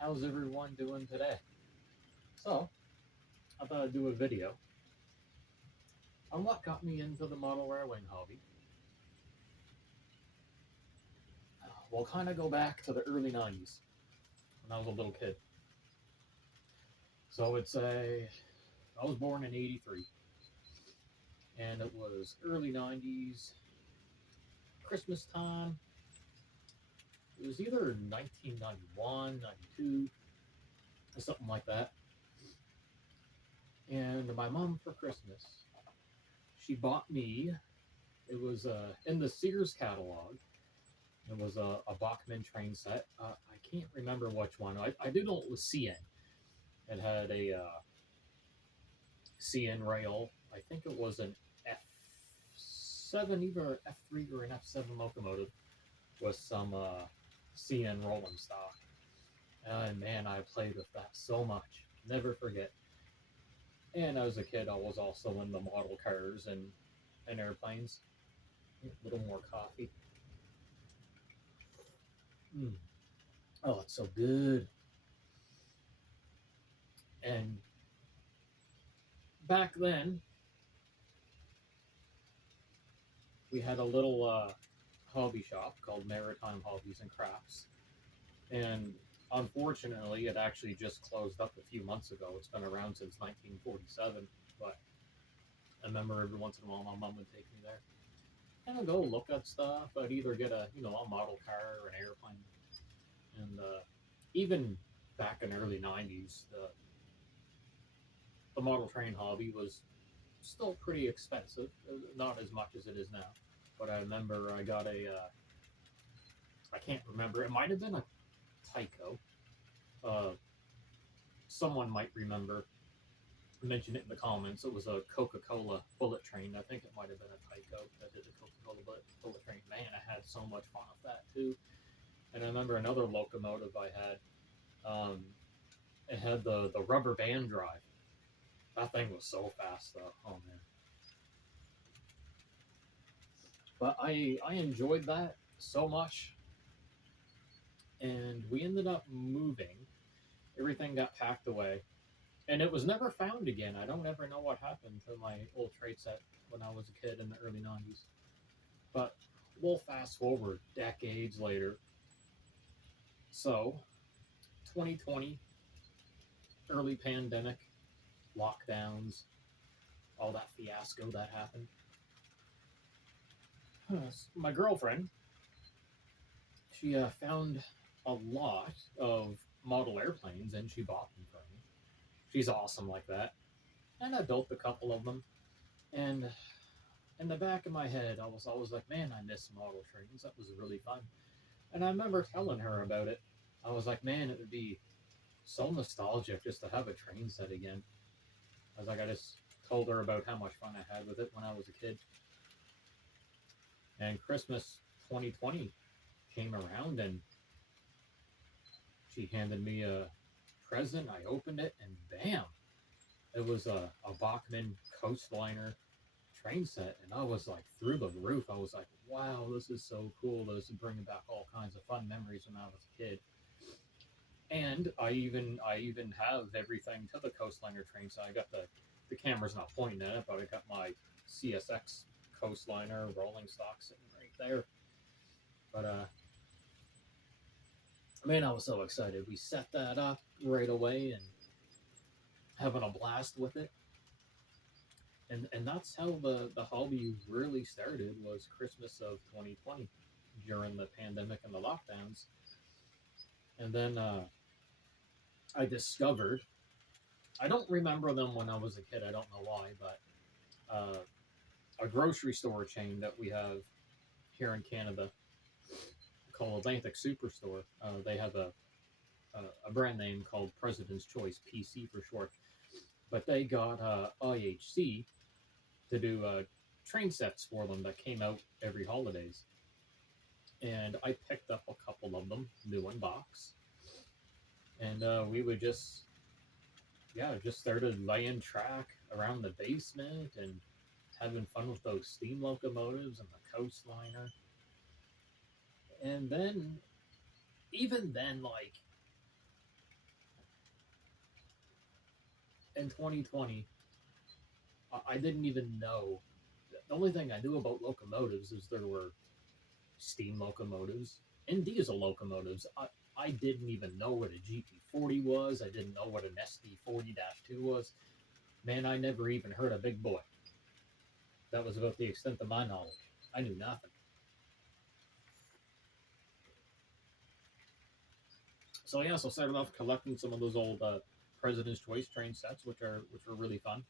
How's everyone doing today? So, I thought I'd do a video on what got me into the model railway hobby. We'll kind of go back to the early 90s when I was a little kid. So, I was born in 83, and it was early 90s, Christmas time. It was either 1991, 92, or something like that. And my mom, for Christmas, she bought me, it was in the Sears catalog. It was a Bachmann train set. I can't remember which one. I do know it was CN. It had a CN rail. I think it was an F7, either F3 or an F7 locomotive with some CN rolling stock. And man, I played with that so much. Never forget. And as a kid, I was also in the model cars and airplanes. A little more coffee. Mm. Oh, it's so good. And back then, we had a little hobby shop called Maritime Hobbies and Crafts. And unfortunately, it actually just closed up a few months ago. It's been around since 1947, but I remember every once in a while my mom would take me there. And I'd go look at stuff. I'd either get a model car or an airplane. And even back in the early 90s, the model train hobby was still pretty expensive. Not as much as it is now. But I remember I got I can't remember, it might have been a Tyco. Uh, Someone might remember, mention it in the comments. It was a Coca-Cola bullet train. I think it might have been a Tyco that did the Coca-Cola bullet train. Man, I had so much fun with that too. And I remember another locomotive I had. It had the rubber band drive. That thing was so fast though. Oh man. But I enjoyed that so much, and we ended up moving. Everything got packed away, and it was never found again. I don't ever know what happened to my old trade set when I was a kid in the early 90s. But we'll fast forward decades later. So, 2020, early pandemic, lockdowns, all that fiasco that happened. My girlfriend, she found a lot of model airplanes and she bought them for me. She's awesome like that. And I built a couple of them. And in the back of my head, I was always like, man, I miss model trains. That was really fun. And I remember telling her about it. I was like, man, it would be so nostalgic just to have a train set again. I just told her about how much fun I had with it when I was a kid. And Christmas 2020 came around and she handed me a present. I opened it and bam, it was a Bachmann Coastliner train set, and I was like through the roof. I was like, wow, this is so cool. This is bringing back all kinds of fun memories when I was a kid. And I even have everything to the Coastliner train. So I got the camera's not pointing at it, but I got my CSX Coastliner rolling stock sitting right there. But man, I was so excited. We set that up right away and having a blast with it. And that's how the hobby really started, was Christmas of 2020 during the pandemic and the lockdowns. And then I discovered, I don't remember them when I was a kid, I don't know why, but a grocery store chain that we have here in Canada called Atlantic Superstore. They have a brand name called President's Choice, PC for short. But they got IHC to do train sets for them that came out every holidays. And I picked up a couple of them, new in box. And we would just started laying track around the basement and having fun with those steam locomotives and the coastliner. And then, even then, like, in 2020, I didn't even know. The only thing I knew about locomotives is there were steam locomotives and diesel locomotives. I didn't even know what a GT40 was. I didn't know what an SD40 2 was. Man, I never even heard of Big Boy. That was about the extent of my knowledge. I knew nothing. So yeah, so I started off collecting some of those old President's Choice train sets, which are really fun.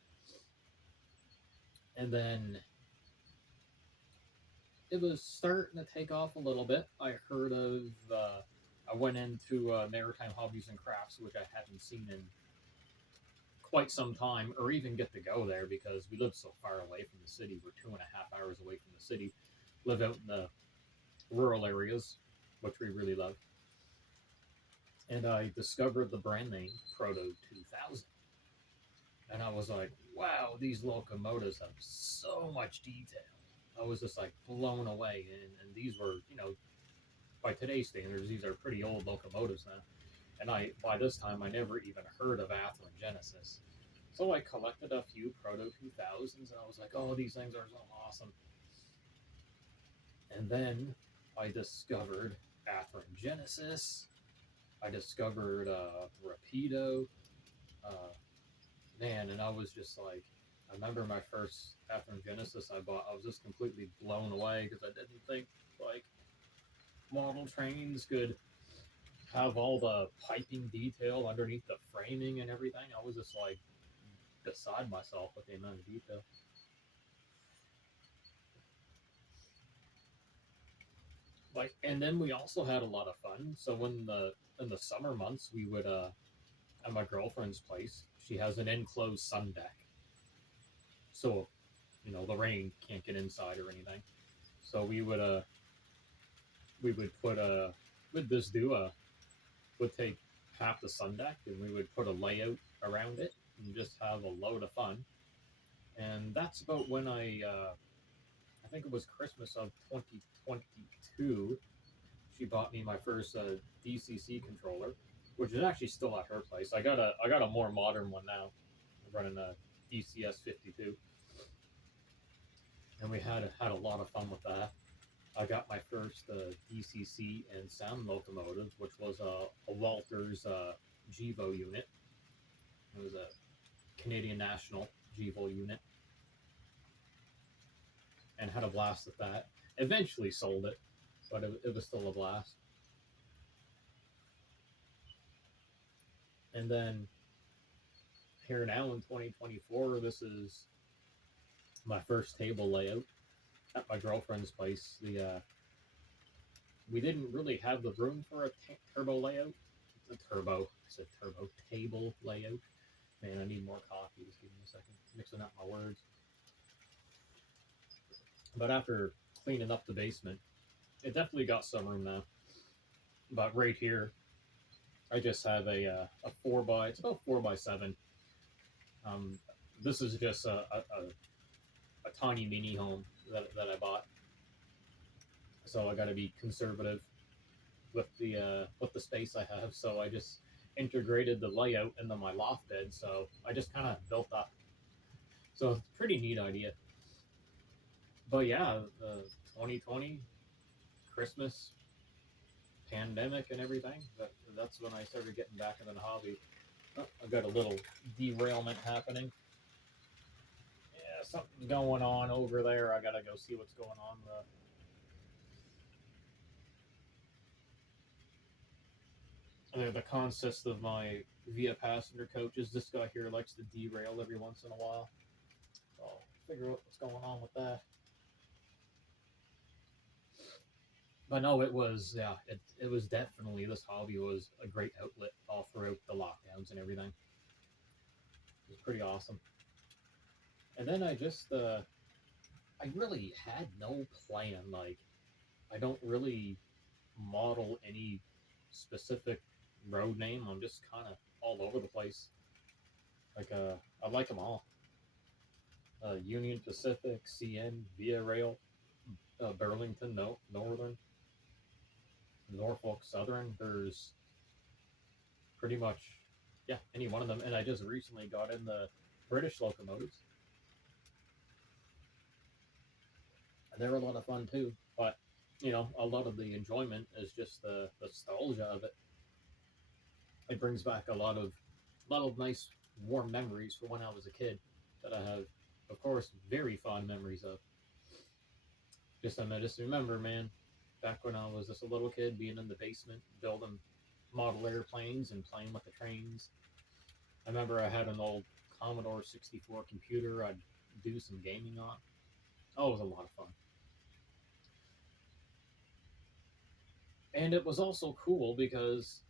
And then it was starting to take off a little bit. I heard of. I went into Maritime Hobbies and Crafts, which I hadn't seen in quite some time, or even get to go there because we live so far away from the city. We're 2.5 hours away from the city. Live out in the rural areas, which we really love. And I discovered the brand name Proto 2000. And I was like, wow, these locomotives have so much detail. I was just like blown away. And these were, by today's standards, these are pretty old locomotives now. And by this time, I never even heard of Atherin Genesis. So I collected a few Proto 2000s, and I was like, oh, these things are so awesome. And then I discovered Atherin Genesis. I discovered Rapido. Uh, Man, and I was just like, I remember my first Atherin Genesis I bought. I was just completely blown away because I didn't think like model trains could have all the piping detail underneath the framing and everything. I was just like beside myself with the amount of detail. Like, and then we also had a lot of fun. So when the in the summer months, we would at my girlfriend's place. She has an enclosed sun deck, so the rain can't get inside or anything. So we would put a with this duo would take half the sun deck and we would put a layout around it and just have a load of fun. And that's about when I think it was Christmas of 2022. She bought me my first DCC controller, which is actually still at her place. I got a more modern one now, running a DCS 52, and we had a lot of fun with that. I got my first DCC and sound locomotive, which was a Walters GEVO unit. It was a Canadian National GEVO unit, and had a blast with that. Eventually sold it, but it was still a blast. And then here now in 2024, this is my first table layout at my girlfriend's place. The We didn't really have the room for a turbo layout. A turbo, I said turbo table layout. Man, I need more coffee. Just give me a second. Mixing up my words. But after cleaning up the basement, it definitely got some room now. But right here, I just have a four by. It's about 4x7. Um, this is just a tiny mini home that I bought. So I got to be conservative with the space I have. So I just integrated the layout into my loft bed. So I just kind of built up. So pretty neat idea. But yeah, the 2020 Christmas pandemic and everything. That's when I started getting back into the hobby. Oh, I've got a little derailment happening. Yeah, something's going on over there. I gotta go see what's going on. The consist of my Via passenger coaches. This guy here likes to derail every once in a while. So I'll figure out what's going on with that. But no, it was definitely this hobby was a great outlet all throughout the lockdowns and everything. It was pretty awesome. And then I really had no plan. Like I don't really model any specific road name. I'm just kind of all over the place. Like I like them all. Union Pacific, CN, Via Rail, Burlington, no, Northern, Norfolk Southern. There's pretty much Yeah, any one of them. And I just recently got in the British locomotives. They're a lot of fun too, but a lot of the enjoyment is just the nostalgia of it. It brings back a lot of nice warm memories from when I was a kid that I have, of course, very fond memories of. Just remember, man, back when I was just a little kid, being in the basement building model airplanes and playing with the trains. I remember I had an old Commodore 64 computer I'd do some gaming on. Oh, it was a lot of fun. And it was also cool because,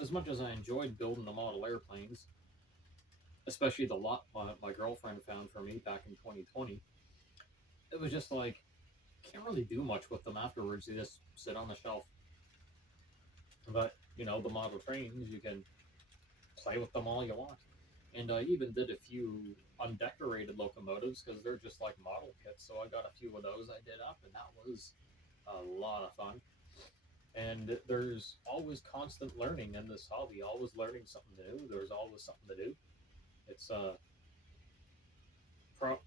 as much as I enjoyed building the model airplanes, especially the lot my girlfriend found for me back in 2020, it was just like, can't really do much with them afterwards. They just sit on the shelf. But, the model trains, you can play with them all you want. And I even did a few undecorated locomotives because they're just like model kits. So I got a few of those I did up, and that was a lot of fun. And there's always constant learning in this hobby, always learning something new. There's always something to do. It's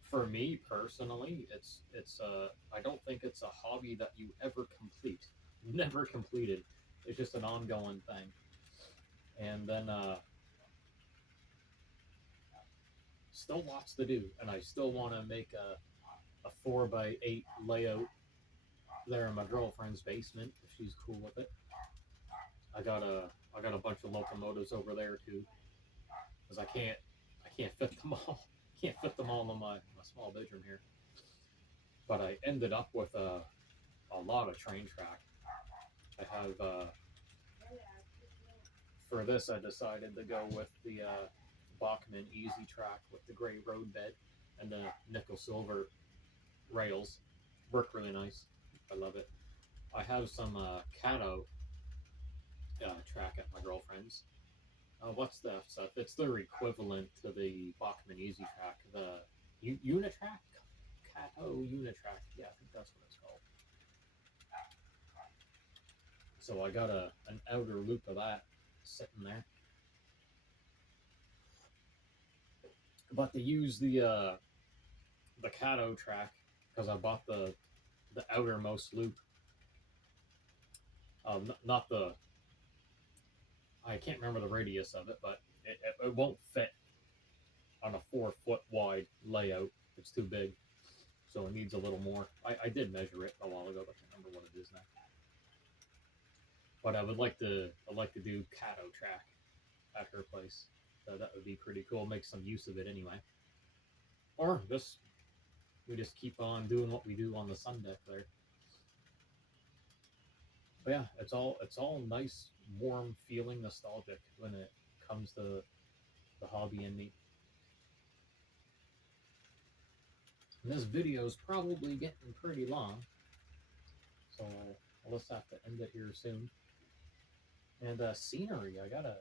for me personally, I don't think it's a hobby that you ever complete, never completed. It's just an ongoing thing. And then still lots to do, and I still want to make a 4x8 layout there in my girlfriend's basement if she's cool with it. I got a bunch of locomotives over there too, because I can't fit them all. Can't fit them all in my small bedroom here. But I ended up with a lot of train track. I have for this I decided to go with the Bachman Easy Track with the gray road bed and the nickel silver rails. Work really nice. I love it. I have some Cato track at my girlfriend's. What's that stuff? It's their equivalent to the Bachman Easy Track, the Unitrack, Cato Unitrack. Yeah, I think that's what it's called. So I got an outer loop of that sitting there. But to use the Cato track, because I bought the outermost loop. Not the I can't remember the radius of it, but it won't fit on a 4 foot wide layout. It's too big, so it needs a little more. I did measure it a while ago, but I can't remember what it is now. But I'd like to do Cato track at her place. So that would be pretty cool. Make some use of it anyway. Or we just keep on doing what we do on the sun deck there. But yeah, it's all nice, warm, feeling nostalgic when it comes to the hobby and me. And this video is probably getting pretty long, so I'll just have to end it here soon. And scenery, I gotta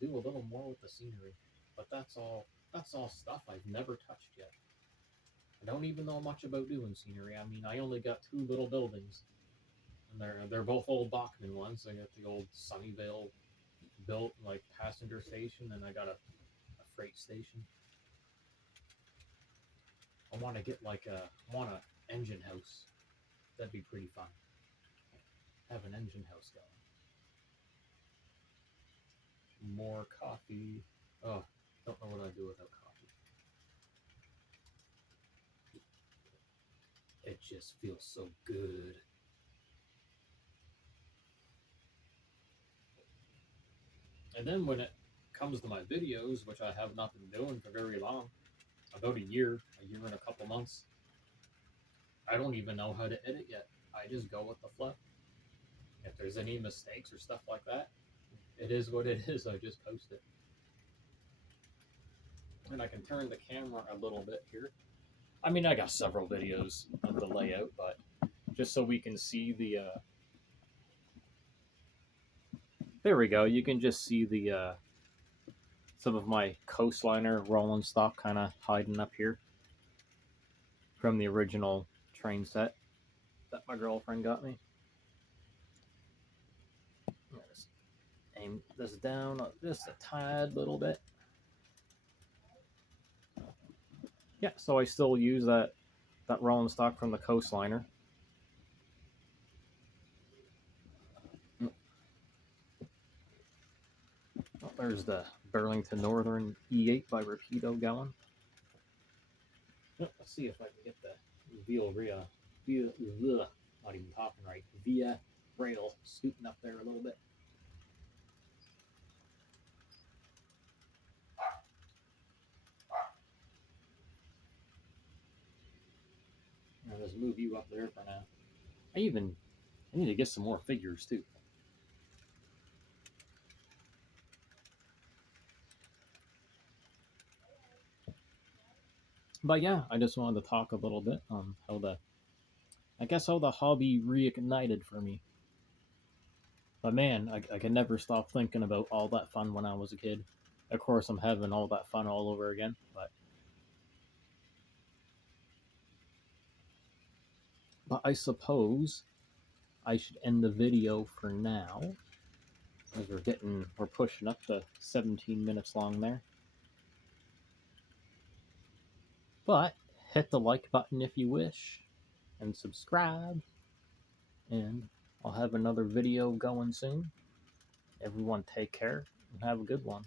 do a little more with the scenery, but that's all stuff I've never touched yet. I don't even know much about doing scenery. I mean, I only got two little buildings, and they're both old Bachman ones. I got the old Sunnyvale built like passenger station, and I got a freight station. I want to get like a engine house. That'd be pretty fun. Have an engine house going. More coffee. Oh, don't know what I'd do without coffee. It just feels so good. And then when it comes to my videos, which I have not been doing for very long, about a year and a couple months, I don't even know how to edit yet. I just go with the flow. If there's any mistakes or stuff like that, it is what it is. I just post it. And I can turn the camera a little bit here. I mean, I got several videos of the layout, but just so we can see the. There we go. You can just see the some of my coastliner rolling stock kind of hiding up here from the original train set that my girlfriend got me. aim this down just a tad little bit. Yeah, so I still use that rolling stock from the Coastliner. Oh, there's the Burlington Northern E8 by Rapido going. Oh, let's see if I can get the not even talking right, via rail scooting up there a little bit. I'll just move you up there for now. I need to get some more figures too. But yeah, I just wanted to talk a little bit on how the hobby reignited for me. But man, I can never stop thinking about all that fun when I was a kid. Of course, I'm having all that fun all over again. But I suppose I should end the video for now, as we're pushing up to 17 minutes long there. But hit the like button if you wish, and subscribe, and I'll have another video going soon. Everyone take care and have a good one.